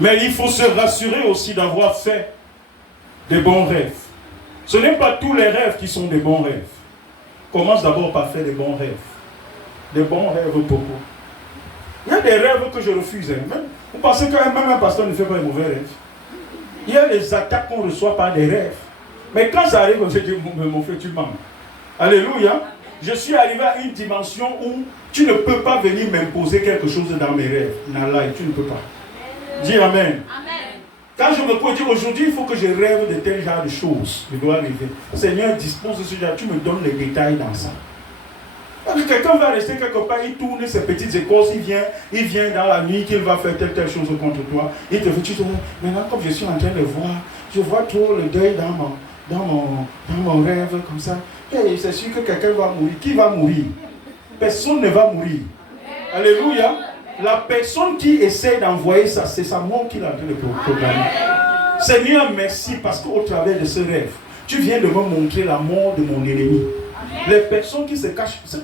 Mais il faut se rassurer aussi d'avoir fait des bons rêves. Ce n'est pas tous les rêves qui sont des bons rêves. Commence d'abord par faire des bons rêves. Des bons rêves beaucoup. Il y a des rêves que je refuse. Vous pensez que même un pasteur ne fait pas de mauvais rêves? Il y a des attaques qu'on reçoit par des rêves. Mais quand ça arrive, on se dit, mon frère, tu manques. Alléluia. Je suis arrivé à une dimension où tu ne peux pas venir m'imposer quelque chose dans mes rêves. Nala, tu ne peux pas. Dis Amen. Amen. Quand je me dis aujourd'hui, il faut que je rêve de tel genre de choses. Je dois arriver. Seigneur, dispose de ce genre. Tu me donnes les détails dans ça. Quelqu'un va rester quelque part, il tourne ses petites écorces, il vient dans la nuit qu'il va faire telle chose contre toi. Il te dit, tu te dis, maintenant comme je suis en train de voir, je vois trop le deuil dans mon rêve comme ça. Et c'est sûr que quelqu'un va mourir. Qui va mourir? Personne ne va mourir. Alléluia. La personne qui essaie d'envoyer ça, c'est sa mort qu'il a en train de proclamer. Seigneur, merci parce qu'au travers de ce rêve, tu viens de me montrer la mort de mon ennemi. Les personnes qui se cachent, ça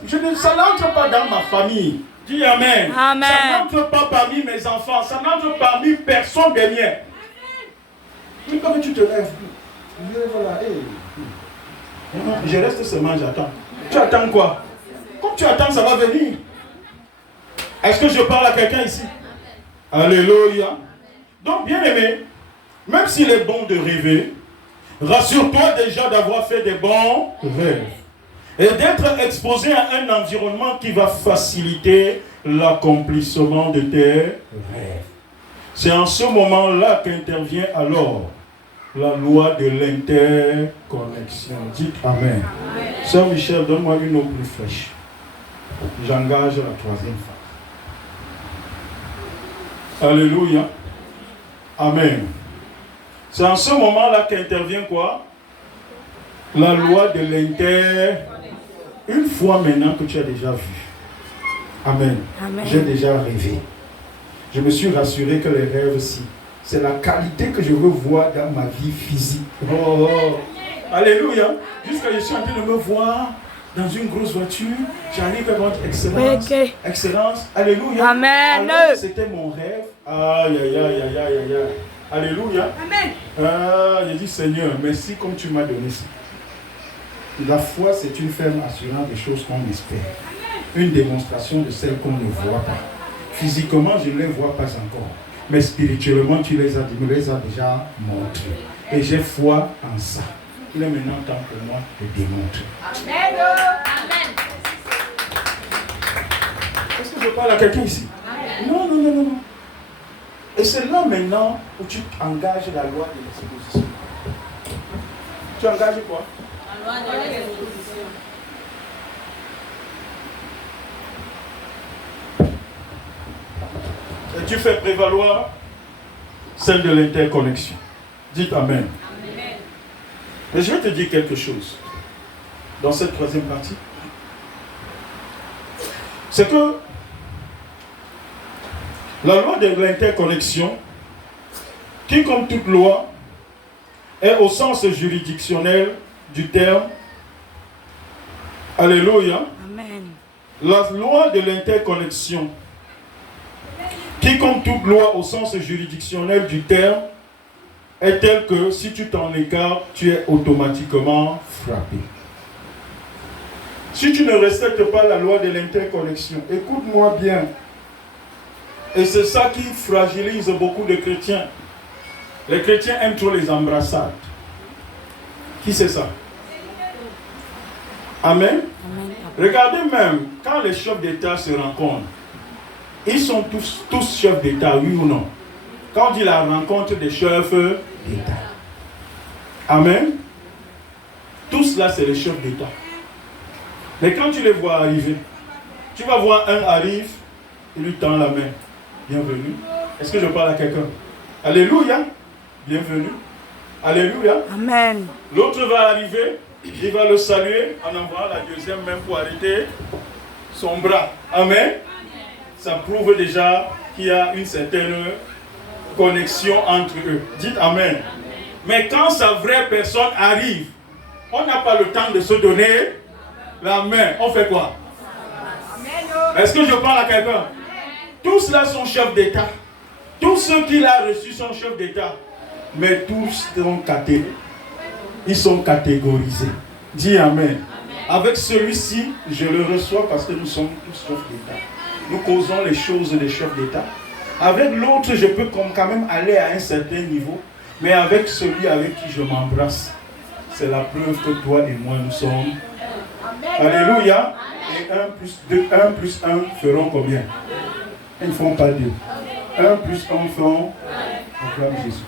n'entre pas dans ma famille. Dis Amen. Amen. Ça n'entre pas parmi mes enfants. Ça n'entre parmi personne des miens. Mais comme tu te lèves, voilà, je reste seulement, j'attends. Tu attends quoi? Comme tu attends, ça va venir. Est-ce que je parle à quelqu'un ici? Alléluia. Donc, bien aimé, même s'il est bon de rêver, rassure-toi déjà d'avoir fait des bons rêves. Et d'être exposé à un environnement qui va faciliter l'accomplissement de tes rêves. C'est en ce moment-là qu'intervient alors la loi de l'interconnexion. Dites Amen. Sœur Michel, donne-moi une eau plus fraîche. J'engage la troisième phase. Alléluia. Amen. C'est en ce moment-là qu'intervient quoi? La loi de l'interconnexion. Une fois maintenant que tu as déjà vu. Amen. Amen. J'ai déjà rêvé. Je me suis rassuré que les rêves-ci, c'est la qualité que je veux voir dans ma vie physique. Oh. Alléluia. Jusqu'à je suis en train de me voir dans une grosse voiture. J'arrive à votre excellence. Okay. Excellence. Alléluia. Amen. Alors, c'était mon rêve. Aïe, aïe, aïe, aïe, aïe, aïe. Alléluia. Amen. J'ai dit Seigneur, merci comme tu m'as donné ça. La foi, c'est une ferme assurance des choses qu'on espère. Une démonstration de celles qu'on ne voit pas. Physiquement, je ne les vois pas encore. Mais spirituellement, tu me les as déjà montrées. Et j'ai foi en ça. Il est maintenant temps pour moi de démontrer. Amen. Est-ce que je parle à quelqu'un ici? Non. Et c'est là maintenant où tu engages la loi de l'exposition. Tu engages quoi? La loi de l'exposition. Et tu fais prévaloir celle de l'interconnexion. Dites Amen. Amen. Mais je vais te dire quelque chose dans cette troisième partie. C'est que la loi de l'interconnexion, qui comme toute loi, est au sens juridictionnel du terme. Alléluia. Amen. La loi de l'interconnexion, qui comme toute loi au sens juridictionnel du terme, est telle que si tu t'en écartes, tu es automatiquement frappé. Si tu ne respectes pas la loi de l'interconnexion, écoute-moi bien. Et c'est ça qui fragilise beaucoup de chrétiens. Les chrétiens aiment trop les embrassades. Qui c'est ça? Amen. Amen. Regardez même, quand les chefs d'État se rencontrent, ils sont tous chefs d'État, oui ou non? Quand on dit la rencontre des chefs d'État. Amen. Tous là, c'est les chefs d'État. Mais quand tu les vois arriver, tu vas voir un arrive, il lui tend la main. Bienvenue. Est-ce que je parle à quelqu'un? Alléluia. Bienvenue. Alléluia. Amen. L'autre va arriver, il va le saluer en envoyant la deuxième main pour arrêter son bras. Amen. Ça prouve déjà qu'il y a une certaine connexion entre eux. Dites Amen. Mais quand sa vraie personne arrive, on n'a pas le temps de se donner la main. On fait quoi? Est-ce que je parle à quelqu'un? Tous là sont chefs d'État. Tous ceux qu'il a reçus sont chefs d'État, mais tous ils sont catégorisés. Dis Amen. Avec celui-ci, je le reçois parce que nous sommes tous chefs d'État. Nous causons les choses des chefs d'État. Avec l'autre, je peux quand même aller à un certain niveau, mais avec celui avec qui je m'embrasse, c'est la preuve que toi et moi, nous sommes. Alléluia. Et 1 plus 1 feront combien? Ils ne font pas 2. 1 plus 1 feront. Acclame Jésus.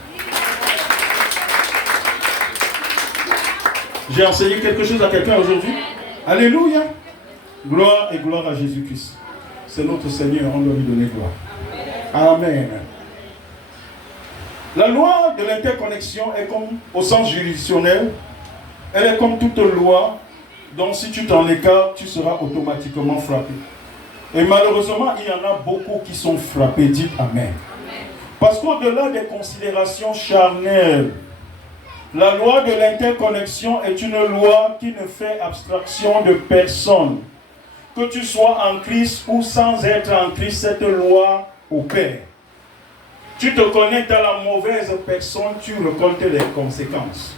J'ai enseigné quelque chose à quelqu'un aujourd'hui. Alléluia. Gloire et gloire à Jésus-Christ. C'est notre Seigneur, on doit lui donner gloire. Amen. La loi de l'interconnexion est comme, au sens juridictionnel, elle est comme toute loi dont si tu t'en écartes, tu seras automatiquement frappé. Et malheureusement, il y en a beaucoup qui sont frappés. Dites Amen. Parce qu'au-delà des considérations charnelles, la loi de l'interconnexion est une loi qui ne fait abstraction de personne. Que tu sois en Christ ou sans être en Christ, cette loi opère. Tu te connectes à la mauvaise personne, tu récoltes les conséquences.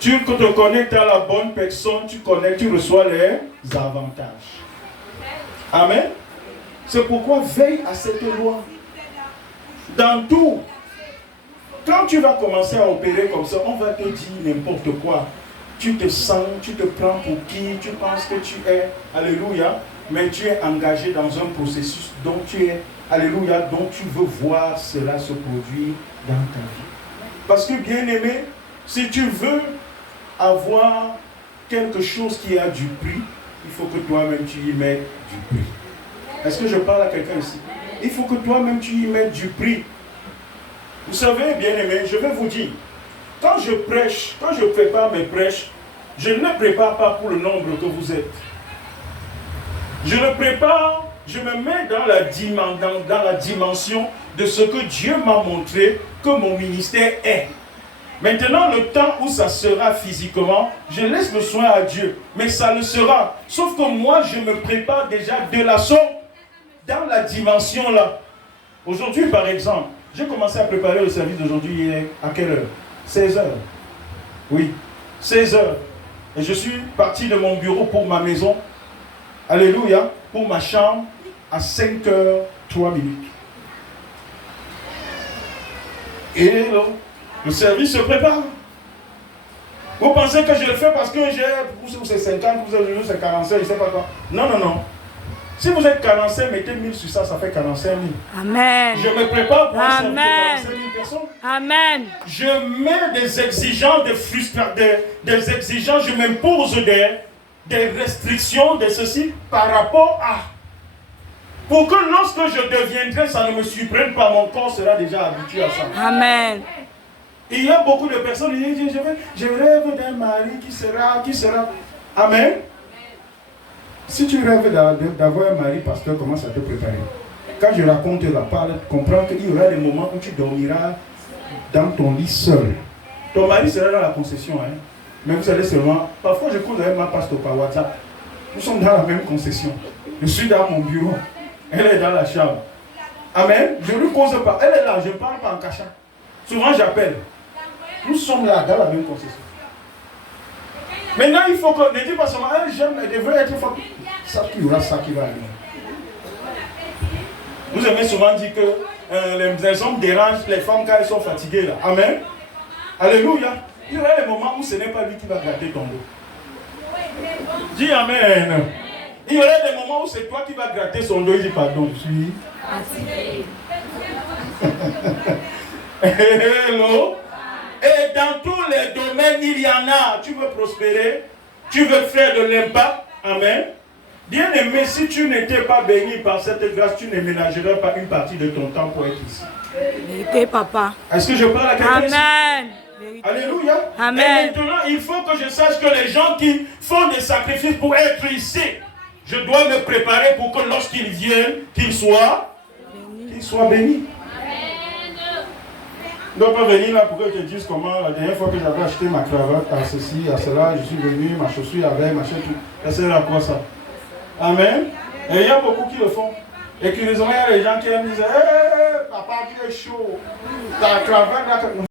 Tu te connectes à la bonne personne, tu reçois les avantages. Amen. C'est pourquoi veille à cette loi. Dans tout. Quand tu vas commencer à opérer comme ça, on va te dire n'importe quoi. Tu te sens, tu te prends pour qui, tu penses que tu es, alléluia, mais tu es engagé dans un processus dont tu es, alléluia, dont tu veux voir cela se produire dans ta vie. Parce que bien aimé, si tu veux avoir quelque chose qui a du prix, il faut que toi-même tu y mettes du prix. Est-ce que je parle à quelqu'un ici? Il faut que toi-même tu y mettes du prix. Vous savez, bien aimé, je vais vous dire, quand je prêche, quand je prépare mes prêches, je ne les prépare pas pour le nombre que vous êtes. Je le prépare, je me mets dans la dimension de ce que Dieu m'a montré que mon ministère est. Maintenant, le temps où ça sera physiquement, je laisse le soin à Dieu. Mais ça le sera. Sauf que moi, je me prépare déjà de la sorte dans la dimension là. Aujourd'hui, par exemple, j'ai commencé à préparer le service d'aujourd'hui à quelle heure? 16 heures. Oui, 16 heures. Et je suis parti de mon bureau pour ma maison. Alléluia. Pour ma chambre à 5 heures 3 minutes. Et là, le service se prépare. Vous pensez que je le fais parce que c'est 50, c'est 45, je ne sais pas quoi. Non, non, non. Si vous êtes 45, mettez 1000 sur ça, ça fait 45 000. Amen. Je me prépare pour un service de 45 000 personnes. Amen. Je mets des exigences, des exigences, je m'impose des restrictions, de ceci, par rapport à... Pour que lorsque je deviendrai, ça ne me surprenne pas, mon corps sera déjà habitué à ça. Amen. Il y a beaucoup de personnes qui disent, je rêve d'un mari qui sera. Amen. Si tu rêves d'avoir un mari pasteur, commence à te préparer. Quand je raconte la parole, comprends qu'il y aura des moments où tu dormiras dans ton lit seul. Ton mari sera dans la concession, hein? Mais vous allez seulement... Parfois, je cause avec ma pasteur par WhatsApp. Nous sommes dans la même concession. Je suis dans mon bureau. Elle est dans la chambre. Amen. Je ne lui cause pas. Elle est là, je ne parle pas en cachant. Souvent, j'appelle. Nous sommes là, dans la même concession. Maintenant, il faut que... Ne dis pas seulement, j'aime, elle devrait être forte. Ça qu'il y aura, ça qui va arriver. Vous aimez souvent dire que les hommes dérangent les femmes quand elles sont fatiguées. Là. Amen. Alléluia. Il y aura des moments où ce n'est pas lui qui va gratter ton dos. Dis Amen. Il y aura des moments où c'est toi qui vas gratter son dos. Il dit pardon, je suis... Hello. Et dans tous les domaines, il y en a. Tu veux prospérer, tu veux faire de l'impact. Amen. Bien aimé, si tu n'étais pas béni par cette grâce, tu ne ménagerais pas une partie de ton temps pour être ici. Vérité, papa. Est-ce que je parle à quelqu'un ici? Amen. Alléluia. Amen. Et maintenant, il faut que je sache que les gens qui font des sacrifices pour être ici, je dois me préparer pour que lorsqu'ils viennent, qu'ils soient bénis. Je ne dois pas venir là pour que je te dise comment la dernière fois que j'avais acheté ma cravate à ceci, à cela, je suis venu, ma chaussure avec, machin, tout. Ça sert à quoi ça? Amen. Et il y a beaucoup qui le font. Et curieusement, il y a des gens qui aiment dire, papa, tu es chaud. Ta cravate,